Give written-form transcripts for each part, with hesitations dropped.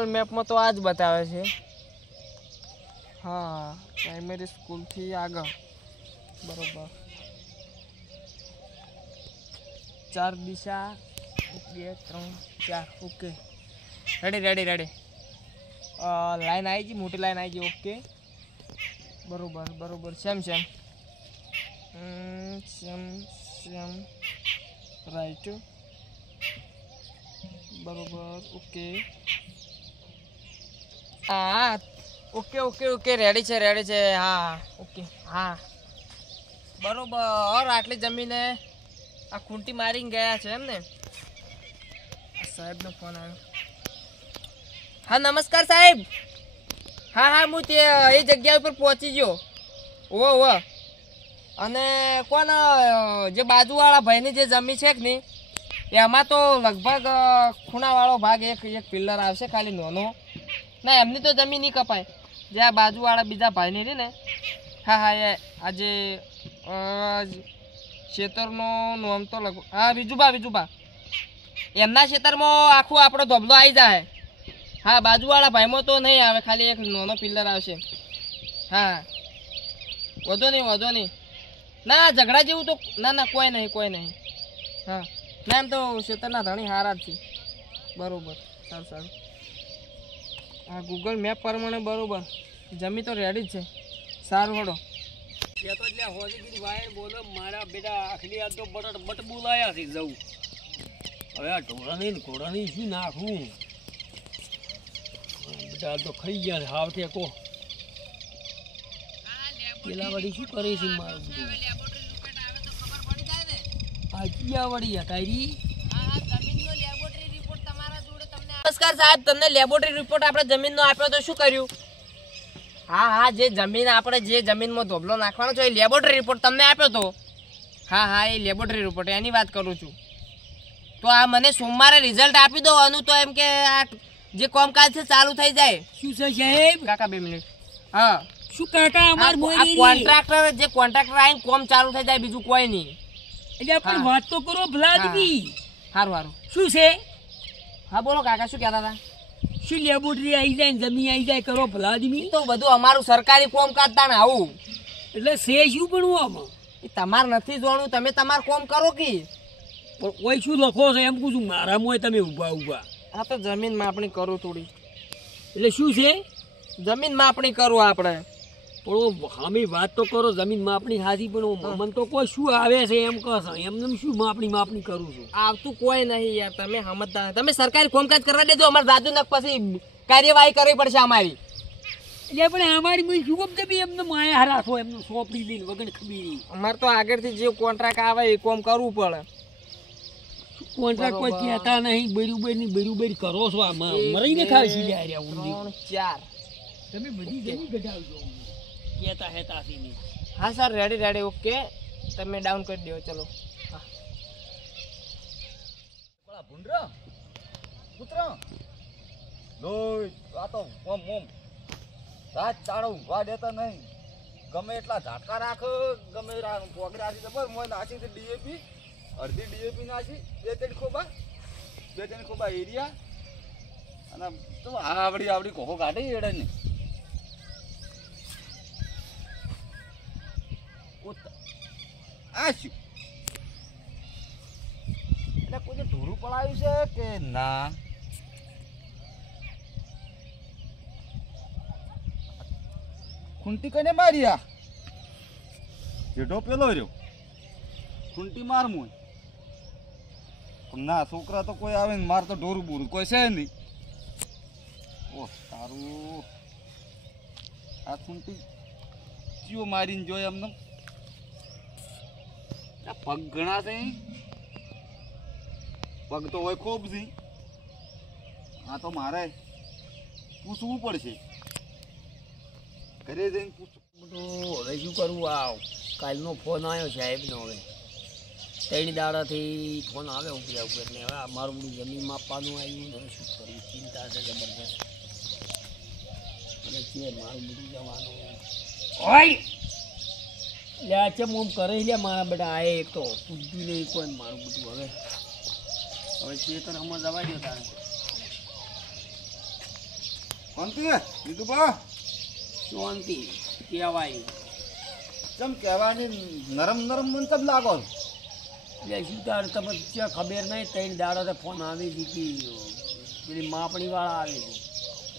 Google મેપમાં તો આ જ બતાવે છે. હા, પ્રાઇમરી સ્કૂલથી આગળ બરોબર 4 દિશા 1 2 3 4. Okay, ready. લાઈન આવી ગઈ, મોટી લાઈન આવી ગઈ. ઓકે, બરોબર. સેમ રાઈટ, બરોબર. ઓકે, હા, ઓકે, રેડી છે. હા, ઓકે, હા, બરોબર. આટલી જમીને આ ખૂંટી મારીને ગયા છે એમ ને? સાહેબનો ફોન આવ્યો. હા, નમસ્કાર સાહેબ. હા, હું તે એ જગ્યા ઉપર પહોંચી ગયો. ઓવો અને કોણ જે બાજુવાળા ભાઈની જે જમીન છે કે નહીં, એમાં તો લગભગ ખૂણાવાળો ભાગ એક પિલ્લર આવશે ખાલી નાનો. ના, એમની તો જમીન નહીં કપાય. જે આ બાજુવાળા બીજા ભાઈની રહી ને, હા, એ આજે ખેતરનું નામ તો લગભગ હા વિજુબા. એમના ખેતરમાં આખું આપણો ધોબલો આવી જાય. હા, બાજુવાળા ભાઈમાં તો નહીં આવે, ખાલી એક નાનો પિલ્લર આવશે. હા, વધો નહીં. ના, ઝઘડા જેવું તો ના, કોઈ નહીં. હા, ના, એમ તો ખેતરના ધણી હારા જ છે. બરોબર, સારું. હા, ગૂગલ મેપ પ્રમાણે બરોબર જમી તો રેડી જ છે. સારું, હડો. તો એટલે હોજીગીરી વાયર બોલો મારા બેટા આખલી આ તો બટ બોલાયા છે જવું. હવે આ ઘોડાની શું નાખવું બેટા, તો ખાઈ ગયા હાવતે કો પેલા વળી શું કરે છે મારું બધું આ કિયા વળી હટાઈ. નમસ્કાર સાહેબ, તમને લેબોરેટરી રિપોર્ટ આપણે જમીનનો આપ્યો તો શું કર્યું? હા, જે જમીનમાં ધોબલો નાખવાનો છે એ લેબોરેટરી રિપોર્ટ તમને આપ્યો તો. હા, એ લેબોરેટરી રિપોર્ટ એની વાત કરું છું. તો આ મને સોમવારે રિઝલ્ટ આપી દો આનું, તો એમ કે આ જે કામકાજ છે ચાલુ થઈ જાય. શું છે સાહેબ? કાકા 2 મિનિટ. હા, શું કાકા અમાર કોન્ટ્રાક્ટર આવીને કામ ચાલુ થઈ જાય, બીજું કોઈ નહીં. એટલે પણ વાત તો કરો ભલા આદમી. સારું. શું છે? હા, બોલો કાકા, શું કહેતા હતા? શું લેબોરેટરી આવી જાય ને જમીન આવી જાય કરો ભલા આદમી? તો બધું અમારું સરકારી કામ કાઢતા ને આવું. એટલે છે શું ભણવું આમાં? એ તમારે નથી જોવાનું, તમે તમારું કામ કરો કે. પણ કોઈ શું લખો છે એમ કહું છું મારામાં તમે ઊભા. હા, તો જમીન માપણી કરું થોડી. એટલે શું છે? જમીન માપણી કરું આપણે. પણ હામી વાત તો કરો, જમીન માપણી હાથી, પણ મને તો કોઈ શું આવે છે એમ કહો એમને શું માપણી કરું છું? આવતું કોઈ નહીં યાર, તમે સમજતા. તમે સરકારી કામકાજ કરવા દેજો, અમારે દાદુ ને પછી કાર્યવાહી કરવી પડશે અમારી. એટલે પણ અમારી કોઈ શું તમે એમને માયા રાખો, એમનું સોંપડી લઈને વગર ખબીરી. અમારે તો આગળથી જે કોન્ટ્રાક્ટ આવે એ કામ કરવું પડે. કોન્ટ્રાક્ટ કોઈ કહેતા નહીં, બરોબર કરો છો. આમાં મરીને ખાય છે યાર. 4 તમે બધી જમી ગઢાવજો કહેતા હેતા નહીં. હા સર, રેડી. ઓકે, તમે ડાઉન કરી દો. ચલો. હા, ભૂંડરા પુત્ર લોય આ તો મોમ રાત ચાળો ઊંઘવા દેતા નહીં. ગમે એટલા ઝાટકા રાખ, ગમે પોગરાથી જબર મોય નાખી છે. ડીએપી અડધી ડીએપી નાખી, 2-3 ખોબા એરિયા અને તો આવડી કોકો કાઢી એડે ને. આ શું એટલે કોઈ ઢોરું પડાયું છે કે ના? ખૂંટી કઈને મારી? આ જેઠો પેલો રહ્યો ખૂંટી મારમું ના. છોકરા તો કોઈ આવે ને માર તો ઢોરું બૂરું કોઈ છે નહીં. ઓ સારું, આ ખૂંટી ચિયો મારીને જોઈ એમને. પગ ઘણા છે, પગ તો હોય ખૂબ છે. આ તો મારે પૂછવું પડશે, ઘરે જઈને પૂછવું. હવે શું કરવું? આ કાલનો ફોન આવ્યો સાહેબનો. હવે 3 દાડાથી ફોન આવે ઉપર એટલે હવે મારું બધું જમીન માપવાનું આવ્યું. હવે શું કરવું? ચિંતા છે જબરદસ્ત. અને કે મારું બધું જવાનું હોય લે ચમ ઓમ કરે લે મારા બેટા. આ એક તો પૂછ્યું નહીં કોઈ મારું બધું. હવે ચેતર હમણાં જવા દો તારે. શાંતિ હે બીજું બા શાંતિ કહેવાય ચમ કહેવાની નરમ નરમ મન ચમ લાગો એટલે શું તાર તમે ક્યાં ખબર નહીં 3 દાડા ફોન આવી દીધી પેલી માપણી વાળા આવી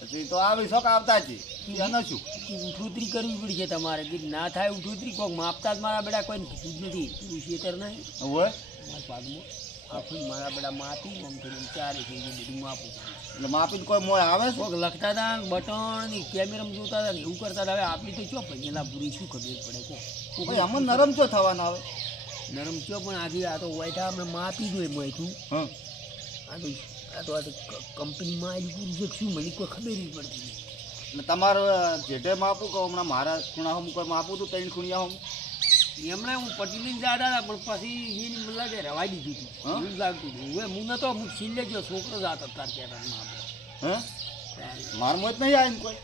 હજી તો આવી શોખ આવતા છે એને શું ઉઠોતરી કરવી પડશે તમારે કે ના થાય ઉઠોતરી કોક માપતા જ મારા બેડા કોઈ કીધું જ નથી ખેતર નહીં હોય મારા પાકમાં આખું મારા બેડા માપી આમ થોડું ચારે થઈ ગયું બધું માપું એટલે માપીને કોઈ મોય આવે છે કોક લખતા હતા બટન ને કેમેરામાં જોતા હતા ને એવું કરતા હતા હવે આપણી તો ચો પહેલા પૂરી શું ખબર પડે ભાઈ આમાં નરમ ચો થવાના આવે નરમ ચો પણ આથી આ તો વાયટા અમે માપી જોઈએ મોયતું હા આ તો કંપનીમાં આવી પૂરું છે શું મને કોઈ ખબર નહીં પડતી એટલે તમારે જેઠે માપું કે હમણાં મારા ખૂણા હમ કોઈ માપું તું 3 ખૂણિયા હમ એમણે હું પટીને જાડા હતા પણ પછી એને મને લાગે રવાઈ દીધું હતું એવું લાગતું હતું હવે હું નતો હું છેલ્લે ગયો છોકરો જ હતો તાર કહેતા હે માર મોત નહીં આવે ને કોઈ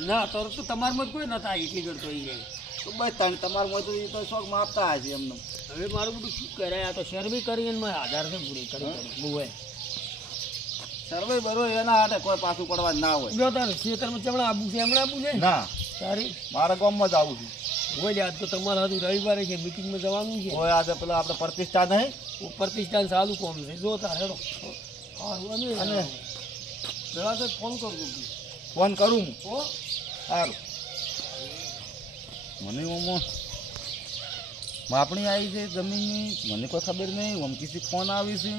ના તો તમારમાં જ કોઈ નતા એટલી કરતો એ રહે તો બસ તાણ તમાર મોત તો શોખ માપતા હશે એમને હવે મારું બધું શું કરાય આ તો સર્વે કરીને મારે આધાર છે પૂરી કરી બહુ સર્વે બરો એના હાટે કોઈ પાછું પડવા ના હોય જો તારે ખેતરમાં ચમડા આબુ છે હમણાં આબુ છે ના તારી મારા ગામમાં જ આવું છું હોય આજ તો તમારા હતું રવિવારે છે મિટિંગમાં જવાનું છે હોય આજે પેલા આપણે પ્રતિષ્ઠા નહીં પ્રતિષ્ઠાન ચાલુ કોમ છે જો તાર હેડો અને પેલા તો ફોન કરજો ફોન કરું હો સારું મને ઓમાં માપણી આવી છે જમીનની મને કોઈ ખબર નહીં ઓમકીથી ફોન આવી છે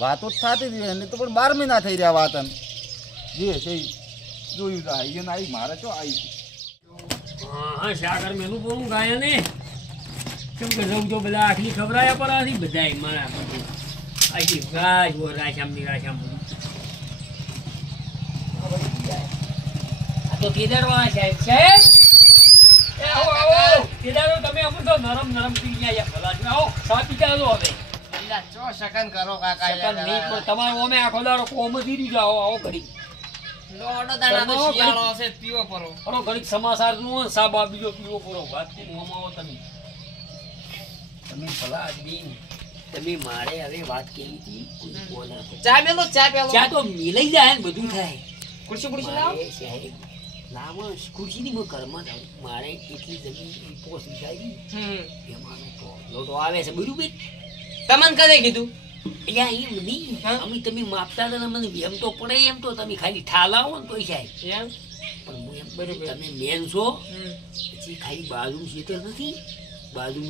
વાતો જ થતી હતી એને તો પણ 12 મહિના થઈ રહ્યા વાત જે છે જોયું આવી ને આવી મારે શું આવી હા શાકર મેલું બોલું ગાય ને કેમ કે જવું તો બધા આખી ખબરાયા પર આથી બધા મારા આખી ગાય વો રાશામની રાશામ આ તો કેદારવા સાહેબ સાહેબ એ આવો કેદારો તમે અમને તો નરમ નરમ પી ગયા ભલા જો આવો સાપી ચાલો હવે ચો શકન કરો કાકા શકન નહીં પણ તમારો ઓમે આખો દાડો કોમ દીધી જાઓ આવો ઘડી લોડો દાડા તો શિયાળો હશે પીવો પરો અરો ઘડી સમાચાર નું સાબ આ બીજો પીવો પરો વાત કો મોમાવો તમે ભલા આદમી તમે મારે હવે વાત કેવી હતી કોઈ બોલા ચા મેલો ચા તો મિલાઈ જાય ને બધું થાય ખુરશી ખુરશી લાવો સાહેબ લાવો ખુરશી ની ઘરમાં જાવ મારે એટલી જમીન પોસ વિચારી એમાં તો લોટો આવે છે બધું ભાઈ તમને કદે કીધું અહીંયા એમ નહીં અમે તમે માપતા હતા મને એમ તો પડે એમ તો તમે ખાલી ઠાલાવો ને તોય સાહેબ એમ પણ હું એમ બરોબર તમે મેન છો પછી ખાલી બાજુ ખેતર નથી બાજુ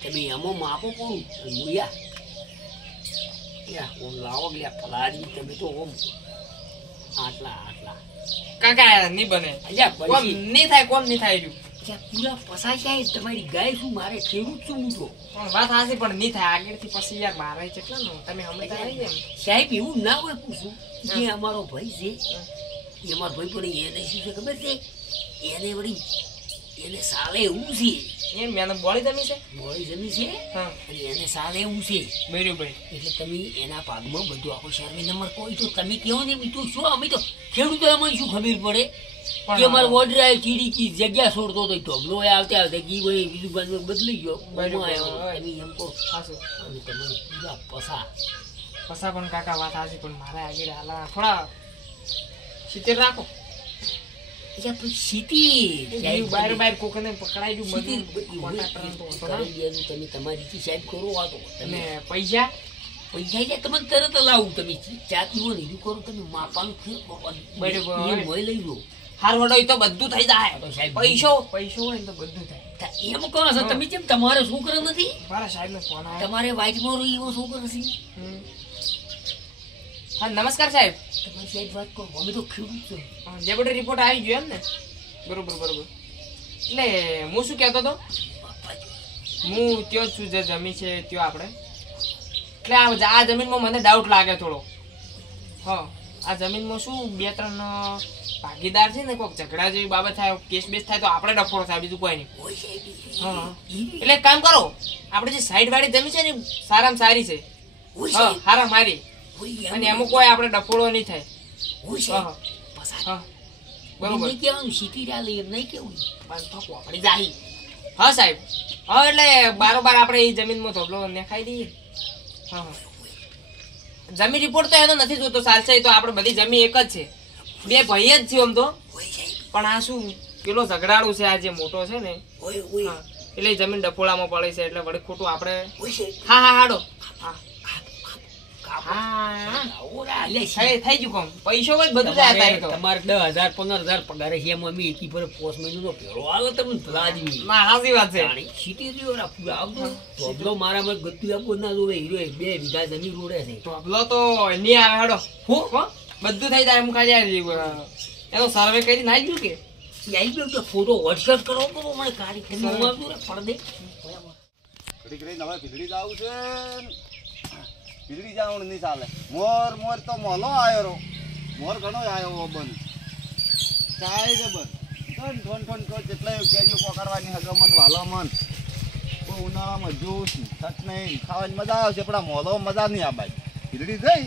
તમે એમાં માપો કોણ મુયા ઓમ લાવો ગયા ફલાડી તમે તો ઓમ આટલા આટલા કાકા નહીં બને કોમ નહીં થાય કોમ નહીં થાય રહ્યું પૂરા ફસાઈ જાય તમારી ગાય શું મારે ખેડૂત શું ઊંધો પણ વાત હાસી પણ નહીં થાય આગળથી પછી યાર મારે કેટલા નો તમે સમજતા નહીં એમ સાહેબ એવું ના હોય પૂછું જે અમારો ભાઈ છે એ અમારો ભાઈ પણ એને શું છે ખબર છે એને વળી એને સાલે એવું છે એમ મેં બોળી જમી છે બોળી જમી છે હા અને એને સાલે એવું છે બરોબર એટલે તમે એના ભાગમાં બધું આખો શર્મી નંબર કોઈ તો તમે કહો ને બીજું શું અમે તો ખેડૂતો એમાં શું ખબર પડે કે અમારે ઓર્ડર આવ્યો ચીડી કી જગ્યા છોડતો હતો ઢોબલો આવતા આવતા કી ભાઈ બીજું બાજુ બદલી ગયો એમ કહો હાસું અને તમે પૂરા પસા પણ કાકા વાત હાસી પણ મારે આગળ હાલા થોડા સિત્તેર રાખો બાર કોકને પકડાઈ તમે તમારી સાહેબ કરો વાતો અને પૈસા પૈસા તમે તરત લાવું તમે ચા પીવો ને એવું કરો તમે માપાનું લઈ લો હાર વડો તો બધું થઈ જાય પૈસો હોય ને તો બધું થાય એમ કહો છો તમે કેમ તમારે છોકરા નથી મારા સાહેબ નો ફોન આવ્યો તમારે વાઇટમાં રહી એવો છોકરો નથી હા નમસ્કાર સાહેબ તમારી સાહેબ વાત કહો અમે તો ખેડૂત છો લેબોરેટરી રિપોર્ટ આવી ગયો એમ ને બરોબર એટલે હું શું કહેતો હતો હું ત્યાં છું જે જમી છે ત્યાં આપણે એટલે આ જમીનમાં મને ડાઉટ લાગે થોડો હા આ જમીનમાં શું 2-3 ભાગીદાર છે ને કોઈક ઝઘડા જેવી બાબત થાય કેસ બેસ થાય તો આપણે ડફોડો થાય બીજું કોઈ નહીં હા એટલે એક કામ કરો આપણે જે સાઈડ વાળી જમીન છે ને સારામાં સારી છે હા હારા મારી અને એમાં કોઈ આપણે ડફોડો નહીં થાય બરોબર હા સાહેબ હા એટલે બારોબાર આપણે એ જમીનમાં ધોબલો નાખાઈ દઈએ હા જમીન રિપોર્ટ તો એનો નથી જોતો ચાલશે તો આપણે બધી જમીન એક જ છે બે ભાઈ જ છે આમ તો, ઓય સાહેબ પણ આ શું પેલો ઝઘડાળું છે આ જે મોટો છે ને, ઓય ઓય હા, એટલે જમીન ડફોળામાં પડે છે એટલે વળી ખોટું આપણે ઓય સાહેબ હા હા હાડો હા કાપો હા ઓરા લે સાહેબ થઈ ગયું કામ પૈસો જ બધું જાય તારે તો. તમારે 10,000 15,000 પગાર છે એમ અમે એકી પર પોસ્ટ મહિનો ભેળો આવે તમને ભલાજી ના સાચી વાત છે. સીટી રહ્યો રા પૂરા આવતો ધોબલો મારામાં ગત્તુ આપો ના જોવે હીરો 2 વીઘા જમીન રોડે છે ધોબલો તો નહીં આવે હાડો હો બધું થઈ જાય. હું ખાલી એનો સર્વે કરી નાખી દઉં કે આઈ ગયો તો ફોટો વોટ્સએપ કરો તો મને કાઢી ખેલી હું આવતું રે પડદે ઘડીક રહીને હવે ભીલડી જાવું છે ભીલડી જવાનું નહીં ચાલે મોર મોર તો મોલો આવ્યો રો મોર ઘણો આવ્યો બન ચાય છે બન ઠન ઠન ઠન જેટલા કેરીઓ પકડવાની હગમન વાલો મન બહુ ઉનાળામાં જોશ થત નહીં ખાવાની મજા આવશે પણ આ મોલો મજા નહીં આ બાઈ ભીલડી જઈ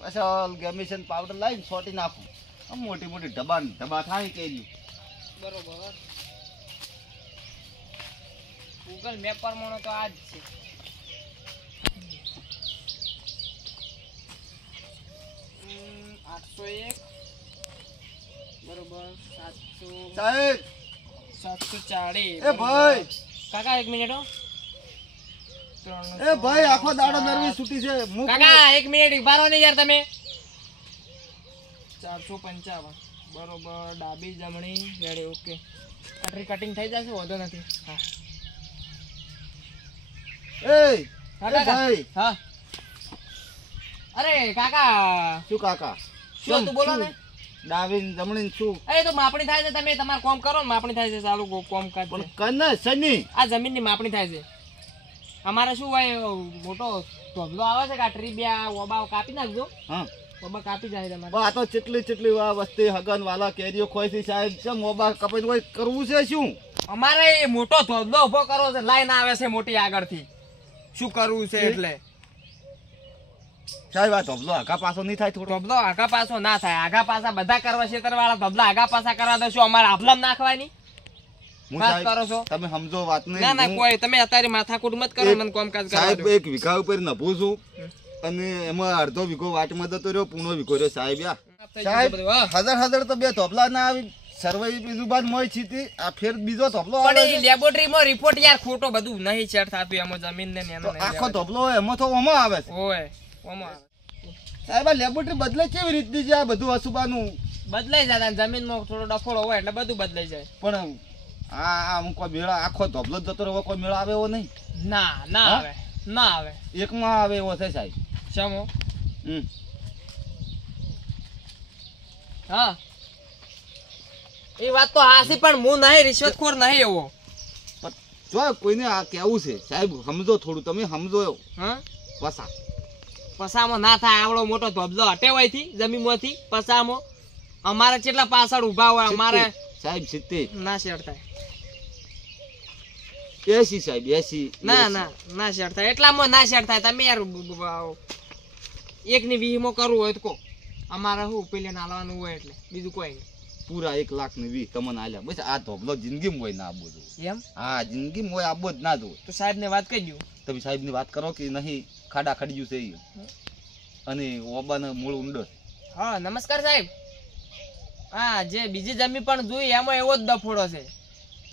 પછી ગેમિશન પાવડર લાવીને છોટી નાખું આમ મોટી મોટી ડબ્બા થાય કેરી બરોબર. ગૂગલ મેપ પર મોનો તો આ જ છે. 801 બરોબર 700 સાહેબ 740 એ ભાઈ કાકા એક મિનિટ હો. એ ભાઈ આખો દાડો નરવી છૂટી છે મૂક. કાકા એક મિનિટ ઉભા ને યાર તમે. 455 બરોબર ડાબી જમણી રેડી ઓકે. કટિંગ થઈ જશે વાંધો નથી. હા એ કાકા ભાઈ હા અરે કાકા શું કાકા શું તું બોલો ને. ડાવીન જમણીન શું એ તો માપણી થાય છે તમે તમારું કામ કરો ને માપણી થાય છે ચાલુ કામ કાજ પણ કને શની આ જમીનની માપણી થાય છે. અમારે શું હોય મોટો ઢોબલો આવે છે કે આ ટ્રી બે ઓબા કાપી નાખજો. હા ઓબા કાપી જાય તમારે. આ તો ચેટલી આ વસ્તી હગન વાલા કેરીઓ ખોઈ છે સાહેબ છે મોબા કપાઈ કોઈ કરવું છે શું અમારે એ મોટો ઢોબલો ઉભો કરવો છે લાઈન આવે છે મોટી આગળથી શું કરવું છે એટલે સાહેબ આ ધોબલો આગા પાછો નહીં થાય થોડો ઢોબલો આગા પાછો ના થાય. આગા પાછા બધા કરવા ખેતર વાળા ઢોબલા આગા પાછા કરવા દો શું અમારે આભલામ નાખવાની હું વાત સાહેબ કરો છો. તમે સમજો વાત નહીં ના ના હું- કોઈ તમે અત્યારે માથાકૂટ મત કરો મને કામકાજ કરવા સાહેબ દો. 1 વીઘા ઉપર નભું છું અને એમાં અડધો વીઘો વાટમાં જતો રહ્યો પૂર્ણ વીઘો રહ્યો સાહેબ સાહેબ હજાર તો બે ધોબલા ના આવી સરવાઈ બીજું બાદ મોય છીતી આ ફેર બીજો ધોબલો આવે પણ છે. એ લેબોરેટરીમાં રિપોર્ટ યાર ખોટો બધું નહીં સેટ થતું એમાં જમીન ને એનો તો આખો ધોબલો હોય એમાં તો ઓમાં આવે છે ઓય ઓમાં આવે. સાહેબ આ લેબોરેટરી બદલે કેવી રીતની છે આ બધું અસુબાનું બદલાઈ જાય જમીનમાં થોડો ડફોળો હોય એટલે બધું બદલાઈ જાય. પણ આ કોઈ મેળા આખો ધોબલો જ જતો રહ્યો કોઈ મેળા આવે એવો નહીં ના ના હા? આવે ના આવે. એકમાં આવે એવો છે સાહેબ શમો હમ હા એ વાત તો હાસી પણ હું નહીં રિશ્વતખોર નહીં એવો. પણ જો કોઈને આ કેવું છે સાહેબ સમજો થોડું તમે સમજો હા પસા પસામાં ના થાય આવડો મોટો ધોબલો હટેવાયથી જમીનમાંથી પસામાં અમારે કેટલા પાછળ ઊભા હોય અમારે સાહેબ 70 ના શેર થાય. 80 સાહેબ 80 ના ના ના શેર થાય એટલામાં ના શેર થાય. તમે યાર એકની 20 માં કરવું હોય તો કહો અમારે શું પેલે નાલવાનું હોય એટલે બીજું કોઈ નહીં. પૂરા 1,20,000 તમને આલ્યા બસ આ ધોબલો જિંદગીમાં હોય ના આબો જોઈએ એમ હા જિંદગીમાં હોય આબો જ ના જોઈએ તો સાહેબ ને વાત કરી દઉં. તમે સાહેબ ની વાત કરો કે નહીં ખાડા ખડ્યું છે ઈ. અને ઓબાને મૂળ ઊંડો હા નમસ્કાર સાહેબ. હા જે બીજી જમીન પણ જોઈ એમાં એવો જ ડફોડો છે.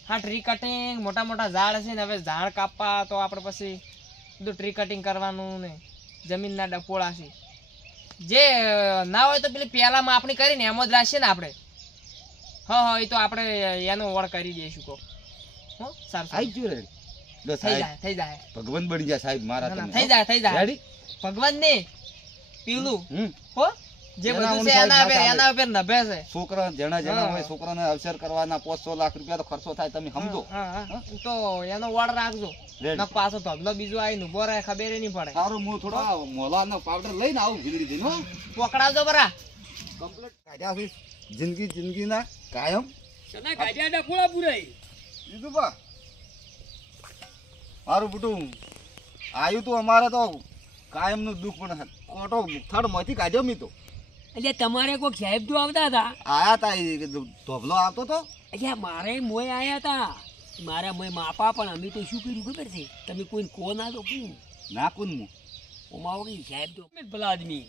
હા ટ્રી કટિંગ મોટા મોટા ઝાડ છે ને હવે ઝાડ કાપવા તો આપણે પછી બધું ટ્રી કટિંગ કરવાનું ને જમીનના ડફોળા છે. જે ના હોય તો પેલી પહેલા માપણી કરીને એમ જ રાખીએ ને આપણે. હા હા એ તો આપણે એનો વળ કરી દઈશું કહો. હો સારું આઈ ગયો રે લો થઈ સાહેબ જાય થઈ જાય. ભગવાન બની જાય સાહેબ મારા ના, ના, તમે થઈ જાય થઈ જાય. રેડી ભગવાન ને પીલું હમ હો જે એના બધું છે ઊંડ સાહેબ એના ઉપર નભે છે. છોકરા જેણા જેણા હા. હોય છોકરાને અવસર કરવાના 500 લાખ રૂપિયા તો ખર્ચો થાય તમે સમજો હા, હા. તો એનો વડ રાખજો. રેડી. નક પાછો ધબલો બીજો આવીને ઉભો રહે ખબર નહીં પડે. સારું હું થોડા મોલાનો પાવડર લઈને આવું ભીલડી દઈને હો પકડાવજો બરા. કમ્પ્લીટ કાઢ્યા છે જિંદગીના કાયમ સના ગાડિયા ડફોળા પુરાઈ દીધું બા મારું બટું આવ્યું તું અમારે તો કાયમનું દુઃખ પણ કોટો થડમાંથી કાઢ્યો મી તો એટલે તમારે કોઈ સાહેબ તો આવતા હતા આયા તા એ ધોબલો આવતો તો એટલે મારે મોય આયા હતા મારા મોય માપા પણ અમે તો શું કર્યું ખબર છે તમે કોઈ કો ના તો શું ના કુન હું ઓમાવડી સાહેબ તો ભલા આદમી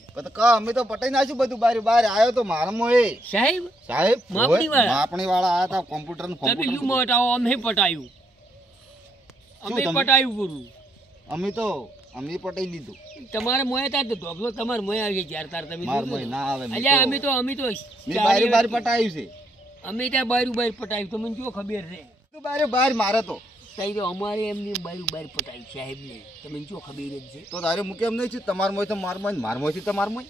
અમે તો પટાઈ નાખ્યું બધું બહાર આવ્યો તો મારામાં એ સાહેબ સાહેબ માપણી વાળા? માપણી વાળા આયા હતા કોમ્પ્યુટર નું તમે શું મટાવો અમે પટાયું અમે તમે? પટાયું પૂરું અમે પટાઈ લીધું તમારે મોય હતા તો ધોબલો તમારે મોય આવી ગયા તાર તમે માર જોજો મોય ને. ના આવે અલ્યા અમે તો મેં બારી પટાયું છે અમે ત્યાં બારું બાર પટાયું તમને જો ખબર છે તું બારી મારે તો તઈ તો અમારે એમની બારું બાર પટાયું સાહેબ ને તમને જો ખબર જ છે તો તારે મૂકે એમ નહીં છે તમાર મોય તો માર મોય છે તમાર મોય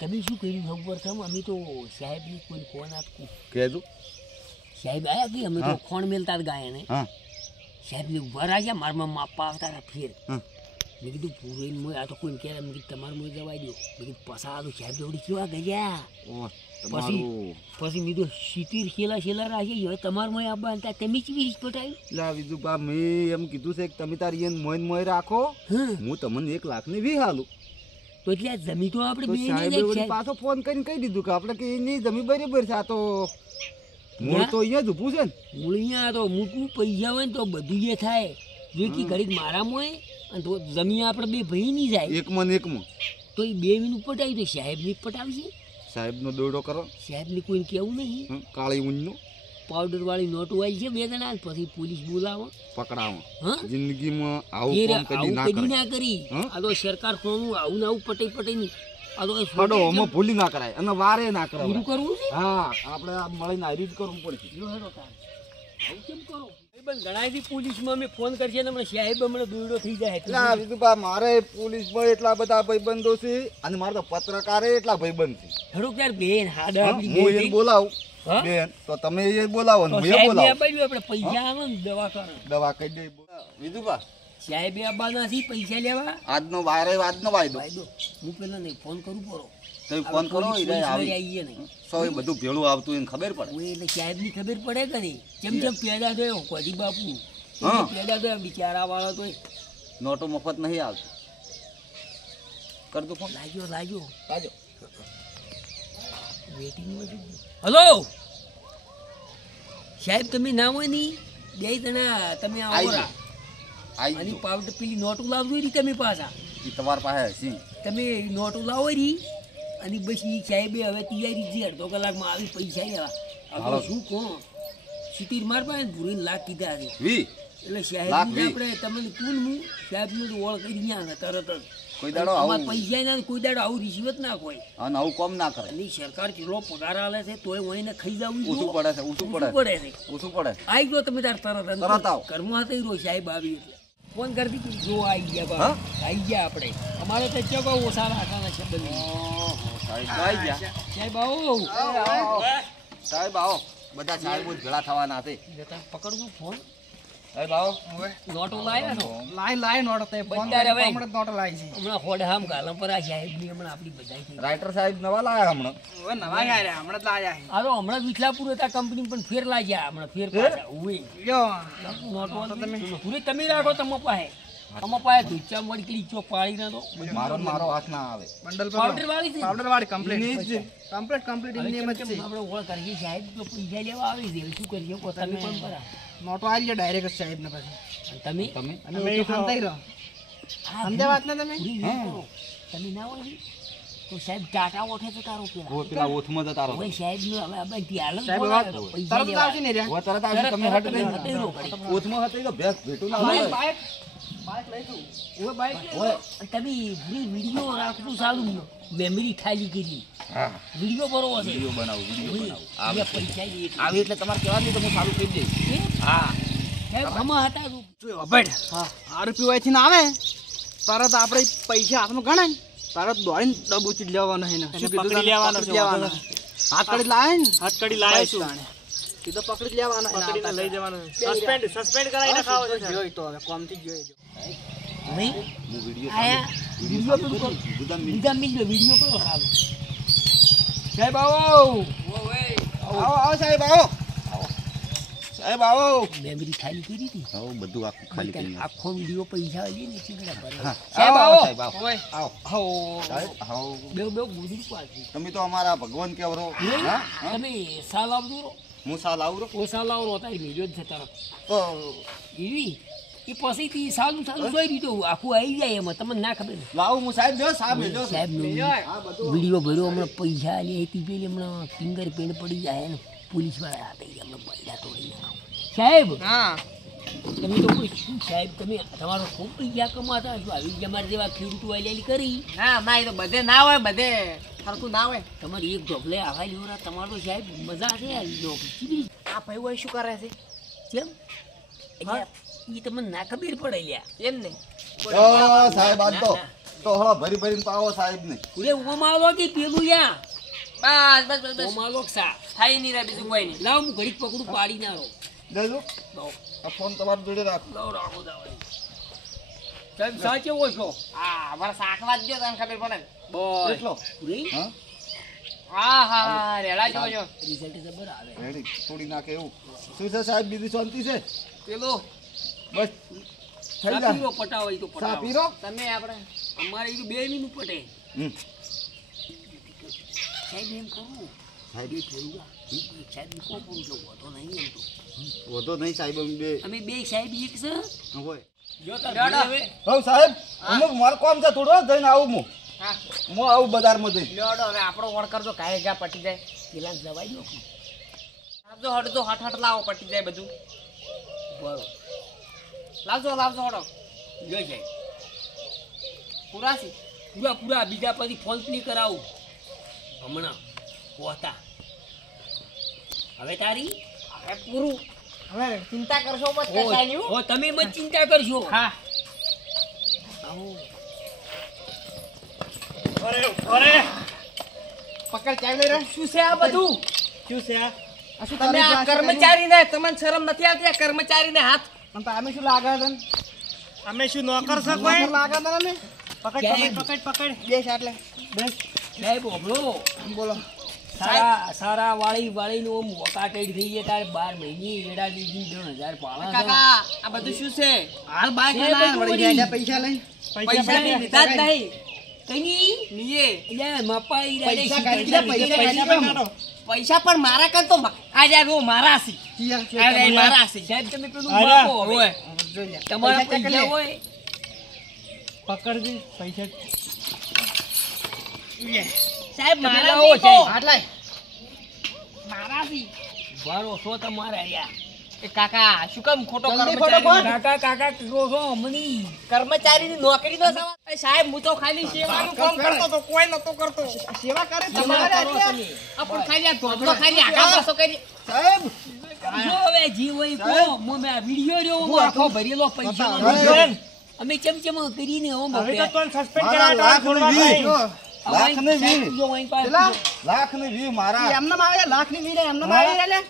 તમે શું કર્યું ખબર થમ અમે તો સાહેબ ની કોઈ ફોન આપતું કહેજો સાહેબ આયા કે અમે તો હા. ખોણ મેલતા જ ગાય ને હા સાહેબ ને ઉભા રાખ્યા મારમાં માપવા આવતા હતા ફેર હા મેં કીધું પૂરેન મોય આ તો કોઈ કહે મેં કીધું તમારે મોય જવાય દો મેં કીધું પસા તો સાહેબ જોડી કેવા ગયા ઓ તમારું પછી મેં તો સિત્તેર શેલા રાખી હવે તમારે મોય આપવા હતા તમે કેવી રીત પટાયું લા બીજું બા મેં એમ કીધું છે કે તમે તારી એને મોય રાખો હા હું તમને 1 લાખ ની 20 હાલું તો એટલે આ જમી તો આપણે તો બે સાહેબે વળી પાછો ફોન કરીને કહી દીધું કે આપણે કે એની જમી બરાબર છે આ તો મૂળ તો અહીંયા જ ઊભું છે ને મૂળિયા તો મૂકવું પૈસા હોય ને તો બધું એ થાય જો કે ઘડીક મારામાં હોય અને તો જમી આપણે બે ભાઈ નહીં જાય એકમાં ને એકમાં તો એ બે મિનિટ પટાવી તો સાહેબની જ પટાવશે સાહેબનો દોડો કરો સાહેબને કોઈને કેવું નહીં કાળી ઊંઘનો પાવડર વાળી નોટ વાળી છે બે જણા પછી પોલીસ બોલાવો પકડાવો હા જિંદગીમાં આવું ફેર કામ કદી આવું ના કદી કરે ના કરી હા? આ તો સરકાર સોનું આવું ને આવું પટાઈ ની આ તો કઈ ફડો આમાં ભૂલી ના કરાય અને વારે ના પૂરું કરાય કરવું છે હા આપણે આ મળીને હારી જ કરવું પડશે લો હેડો તાર આવું કેમ કરો ભાઈબંધ ઘણાયથી પોલીસમાં અમે ફોન કરશે ને હમણાં સાહેબ હમણાં દોડો થઈ જાય એટલે આ બીજું બા મારે પોલીસમાં એટલા બધા ભાઈબંધો છે અને મારે તો પત્રકારે એટલા ભાઈબંધ છે હેડો ત્યાર બેન હાડા આપણી હું બેન એને બોલાવું હા? બેન તો તમે એ બોલાવો ને તો હું એ સાહેબને બોલાવું આબાડ્યું આપણે પૈસા આવે ને દવાખાના દવા કહી દે બીજું બા સાહેબે આવવાના છે પૈસા લેવા આજનો વાયદો ભાઈ દો હું પેલા નહીં ફોન કરું પડો તમે ફોન કરો પોલીસ ઈ આવી આવીએ નહીં સો એ બધું ભેળું આવતું એને ખબર પડે હું એટલે સાહેબની ખબર પડે કે નહીં જેમ પેદા થયો કોદી બાપુ હા. પેદા થયો બિચારા વાળા તો નોટો મફત નહીં આવતી કર દો ફોન લાગ્યો લાજો વેટિંગમાં છું હલો સાહેબ તમે ના હોય નહીં બે જણા તમે આવો આઈ રા. આઈ અને જો પાવડર પેલી નોટું લાવજો રી તમે પાછા ઈ તમાર પાસે છે તમે નોટું લાવો રી અને બસ એ સાહેબે હવે તૈયારી છે અડધો કલાકમાં આવી પૈસા લેવા હાલો. આપણે શું કહો સિત્તેર માર પાસે ભૂરીને લાખ કીધા છે વી એટલે લાખ સાહેબ વી. આપણે તમને કુલ હું સાહેબનું તો ઓળખ કરી ગયા ને તરત જ કોઈ દાડો અમારે આવું પૈસા ના કોઈ દાડો આવું રિશ્વત ના કોઈ અને આવું કોમ ના કરે અને સરકાર કેટલો પગાર આલે છે તોય વહીને ખાઈ જવું ઊંચું પડે છે ઊંચું પડે પડે છે ઊંચું પડે આવી ગયો તમે તાર તરત તરત આવો. ઘરમાં થઈ રહ્યો સાહેબ આવી એટલે ફોન કરતી હતી, જો આવી ગયા હા? બા આવી ગયા આપણે અમારે તો ચકો ઓછા રાખવાના છે બધી સાહેબ આવી ગયા સાહેબ આવો સાહેબ આવો બધા સાહેબો જ ભેળા થવાના છે જતા પકડવું ફોન સાહેબ આવો નોટો લાયા છો લાય નોટ તે ફોન બંધારે હવે. હમણાં નોટ લાવી છે હમણાં ખોડે હામ ગાલમ પર આ સાહેબની હમણાં આપણી બધાય થઈ રાઇટર સાહેબ નવા લાયા હમણાં હવે નવા આયા હમણાં જ લાયા આ તો હમણાં વિઠલાપુર હતા કંપની પણ ફેર લાગ્યા હમણાં ફેર પાછા ઉવે લ્યો નોટો પૂરી તમે રાખો તમે પાસે તમે પાસે ધુચ્ચા મળી કરી ચોક પાડી ના દો મારો હાથ ના આવે બંડલ પાવડર વાળી છે પાવડર વાળી કમ્પ્લીટ એની જ. કમ્પ્લીટ હવે એની એમ જ કેમ છે આપણે ઓળખ કરીએ સાહેબ તો પૈસા લેવા આવી છે શું કરીએ કહો તમે પણ પરા નોટો આવી જાય ડાયરેક્ટ સાહેબ ને પછી અને તમે તમે અમે તો સમજાઈ રહ્યો હા, સમજ્યા વાત ને તમે પૂરી રીત કરો. તમે ના હોય ને, તો સાહેબ ટાટા ઓઠે તો તારો પેલા પેલા ઓથમાં જતા રહો હવે સાહેબ નું હવે આ બધી હાલત સાહેબ બોલાવે હવે તો પૈસા તરત જ લેવા. આવશે ને રહ્યા હવે તરત આવશે તમે હટ તરત નહીં હટેલો કરી. ઓથમાં હતી તો ભેંસ ભેટું ના બાઈક લાવે બાઈક લઈશું ઓય બાઈક ઓય અને તમે વિડીયો રાખવું સારું મેમરી ખાલી કરી હા વિડીયો બરોબર છે વિડિયો બનાવો વિડિયો બનાવો એ પૈસા લઈએ એટલે. આવી એટલે તમારે કહેવા નહીં તો હું સારું કહી દઈશ એ? હા સાહેબ આમાં હતા તો. અભડ આ રૂપિયો અહીંથી ના આવે તરત આપણે પૈસા હાથમાં ગણાય ને તરત દોડીને ડબુચી લેવાનો છે ને શું કીધું પકડી તને? લેવાનો પકડી છે, લેવાનો. હાથ કડી લાવે ને હથકડી લાયો છું સીધો પકડી જ લેવાનો છે. પકડીને લઈ જવાનો સસ્પેન્ડ કરાવીને ખાવો છે સર. જોઈ તો હવે કોમથી જોઈ જો નહીં હું વિડિયો આયા વિડીયો પેલું કરો. ગુદામ મિલ બીજા મિલ વિડીયો કરો સારું સાહેબ આવો આવો સાહેબ આવો સાહેબ આવો મેમરી ખાલી કરી હતી આવો બધું આખું ખાલી કરી નાખો. આખો વિડીયો પૈસા લઈએ ને ચીકડા ભરે હા. સાહેબ આવો, આવો સાહેબ, આવો. ઓય આવો આવો સાહેબ આવો બે ગુડી પાછી તમે તો અમારા ભગવાન કેવરો હા હા? તમે સાલ આવજો હું સાલ આવરો ઓ સાલ આવરો તારી મિલ્યો જ છે તરફ તો એવી એ પછીથી સાલું જોઈ લીધું આખું આવી જાય એમાં તમને ના ખબર લાવું હું સાહેબ જો સાહેબ જો સાહેબ વિડીયો ભર્યો હમણાં પૈસા લે હતી પેલી હમણાં ફિંગર પ્રિન્ટ પડી જાય ને પોલીસ વાળા આપે હમણાં પૈસા તોડી નાખો સાહેબ હા તમે તો કોઈ શું સાહેબ તમે તમારો ખૂબ પૈસા કમાતા છો આવી અમારે જેવા ખેડૂતો આલેલી કરી ના ના એ તો બધે ના હોય બધે સરખું ના હોય તમારી એક ઢોકલે આવા લેવરા તમારો સાહેબ મજા છે આ નોકરી આ ભાઈ હોય શું કરે છે કેમ એટલે એ તમને ના ખબર પડે લ્યા એમ ને સાહેબ આજ તો હળો ભરી ભરીને પાવો સાહેબ ને પૂરે ઉમાલો કે પેલું યા બસ બસ બસ બસ ઉમાલો સા થાય નહીં રે બીજું કોઈ નહીં લાવ હું ઘડીક પકડું પાડી ના રહો દેજો આ ફોન તમારી જોડે રાખો લાવ રાખો દાવાડી કેમ સાચેવો છો હા મારા શાકવા જ જો તને ખબર પડે બોલ એટલો પૂરી હા હા હા રેડા જોજો રિઝલ્ટ જબર આવે રેડી તોડી નાખે એવું શું છે સાહેબ બીજી શાંતિ છે પેલું બસ થઈ સા જાય પીરો પટાવો ઈ તો સા પટાવો પીરો તમે આપણે અમારે ઈ તો બે મિનિટ પટે હમ. સાહેબ એમ કરું સાહેબ એ થયું સાહેબ કો પૂરું તો હોતો નહીં એમ તો વધો નહીં સાહેબ અમે બે સાહેબ એક છે હોય જો તાર લેડો. હવે હવ સાહેબ અમુક મારું કામ છે થોડું જઈને આવું હા હું આવું બજારમાં જઈ લેડો હવે આપણો ઓળ કરજો કાંઈ જા પટી જાય પેલા દવાઈ દો લાવજો હટજો હટ હટ લાવો પટી જાય બધું બરો લાવજો લાવજો હટો જો જાય પુરાસી પૂરા પૂરા બીજા પછી ફોન પ્લી કરાવું હમણાં પહોંચતા હવે તારી હવે પૂરું હવે ચિંતા કરશો મત કશાય નહીં હો. હો તમે મત ચિંતા કરશો હા આવો પકડ ચાવી લઈ રહ્યા શું છે આ બધું શું છે આ? તમે આ કર્મચારીને તમને શરમ નથી આવતી આ કર્મચારીને હાથ અમે શું લાગે છે અમે શું નોકર છે કોઈ લાગે છે અમે પકડ પકડ પકડ પકડ બે એટલે બેસ સાહેબ ઓબળો બોલો સારા સારા વાળીનું આમ વકાટેડ થઈ જાય તારે 12 મહિને એડા દીધી 2000 પાળા કાકા આ બધું શું છે હાલ બાર છે કરના બધું વળી વળી. જાય પૈસા લઈ પૈસા ની લીધા જ નહીં કઈ નીએ એટલે મપાઈ પૈસા કાઢી લે, પૈસા કાઢો. પૈસા પણ મારા કર તો આ જાય રો મારા સી આ જાય મારા સી સાહેબ તમે પેલું આલા. માપો હવે. ઓય તમારા પૈસા પૈસા ચેક હોય પકડજી પૈસા સાહેબ તમે મારા લાવો સી તો સાહેબ. આટલા મારા સી ભરો છો તમારે યાર એ કાકા શું કામ ખોટો જલ્દી કર્મચારી ફટાફટ. કાકા કાકા કરો છો અમની કર્મચારીની નોકરી નો સવાલ એ સાહેબ હું તો ખાલી સેવાનું કામ કરતો તો કોઈ નતો કરતો સેવા કરે તમારે તમારે કરો તમે. આ પણ ખાલી આ ધોબલો ખાલી આગા પાછો કરી સાહેબ જો હવે જી હોય કો મેં આ વિડિયો રહ્યો હું આખો ભરેલો પૈસા હવે અમે ચમચમ કરીને હો હવે તો તને સસ્પેન્ડ મારા કરાવવા લાખ છોડવા ને નહીં. વીસ. લાખ ને વીસ. પેલા? લાખ ને 20 મારા એમને આવે લાખ ની વીરે એમને આવે લે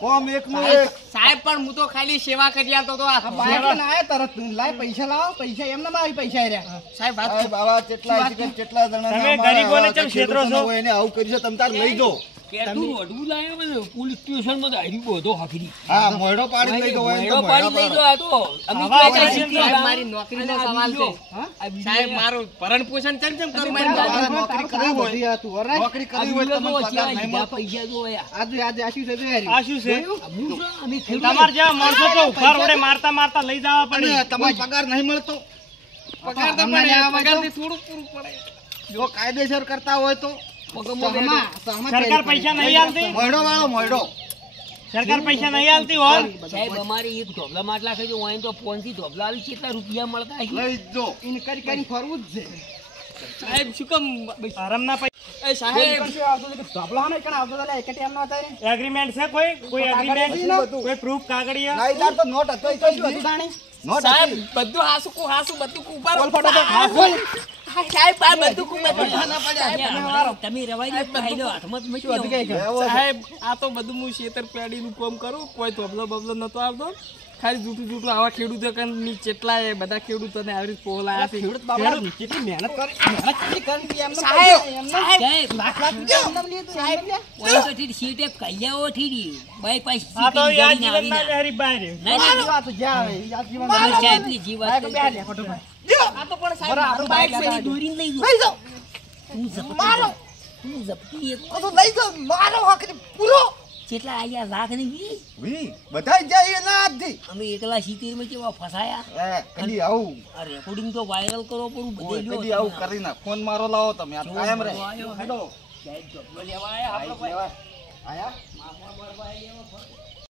કોમ એકનું એક સાહેબ પણ હું તો ખાલી સેવા કરી આલતો તો આ બાઈક લઈને આયા તરત લાય પૈસા લાવો પૈસા એમને આવી પૈસા રહ્યા સાહેબ વાત સાહેબ આવા કેટલા કેટલા જણા તમે ગરીબોને ચમ છેતરો છો? એને આવું કર્યું છે તમે તાર લઈ જાઓ કે તું અડવું લાયો બધું પોલીસ સ્ટેશન માં આરી બધો હાકરી હા મોઢો પાડી લઈ જાઓ એને તો મોઢો પાડી લઈ મોઢો જો આ તો અમે આવા ક્યાં આવા શીખી સાહેબ ગયા? મારી નોકરીનો અને આ સવાલ છે વિડીયો, હા? આ વિડીયો સાહેબ મારું ભરણ પોષણ ચમ ચમ કરું મારી તમે નોકરી. નોકરી કરવી હોય બધી આ તું વરાય. નોકરી આ કરવી હોય વિડીયો તમને તો પગાર ચેવા નહીં લીધા મળતો પૈસા જો આયા. આજે આજે આ શું છે આ શું છે હું શું? અમે ખેડૂત. તમાર જેવા માણસો તો ઉભા રોડે મારતા મારતા લઈ જવા અને પડે તમારો પગાર નહીં મળતો પગાર તો હમણાં પડે, લેવા માંગો? પગારથી થોડું પૂરું પડે. જો કાયદેસર કરતા હોય તો પગમાં સરકાર પૈસા નહીં આલતી મોઢો વાળો મોઢો સરકાર પૈસા નહીં આલતી હોય સાહેબ અમારે એક ઢોબલા માટલા ખાઈ જો તો 5 થી ઢોબલા આવી કેટલા રૂપિયા મળતા હશે? લઈ જો એને કરી કરીને ફરવું જ છે સાહેબ શું કામ આરામના પૈસા એ સાહેબ એગ્રીમેન્ટ છે કોઈ એગ્રીમેન્ટ કોઈ પ્રૂફ કાગળિયા નાઈદાર તો નોટ હતો ઈ તો નોટ સાહેબ હતી બધું હાસુ બધું કુંભાર બોલ ફટાફટ. સાહેબ આ બધું કુંભાર તમે રવાઈ દો ખાઈ લો હાથમાં મચી લેવો છે. સાહેબ આ તો બધું હું છેતરપિંડીનું કામ કરું કોઈ ધોબલો બબલો નતો આવતો ખાલી જૂઠું આવા ખેડૂતો કન કેટલા એ બધા ખેડૂતોને આવી રીતે પોલાયા છે કેટલી મહેનત કરી સાહેબ સાહેબ લાખ લાખ રૂપિયા એમને લીધું, એમને લે. કોઈ તો ઠીક સીટે કલ્યાઓ ઠીક બાઈ પાસે આ તો સીટી યાર જઈને જીવનમાં આવીને. બેહરી બહાર રહ્યો. નહીં, નહીં, આ વાત જ્યાં આવે, યાર જીવનમાં તમારી બેહરી સાહેબની જીવાત બાઈક બેહર લે, ખોટું ભાઈ. આ તો પણ સાહેબ બરાબર, મારું બાઈક બાઈક પેલી છે દોરીને લઈ લઈ જાઓ. જાઓ. હું ઝપટી મારો. હું ઝપટી એક આ તો લઈ જાઓ, મારો હક પૂરો કેટલા આયા લાખ ને વી વી બધાય જાય એના હાથથી. અમે એકલા 70 માં કેવા ફસાયા કદી આવું આ રેકોર્ડિંગ તો વાયરલ કરો પૂરું બધે લ્યો કદી આવું કરીને ફોન મારો લાવો તમે આ કાયમ રહે. હેડો સાહેબ જોબ લેવા આયા આપણે આયા માફા મારવા આયા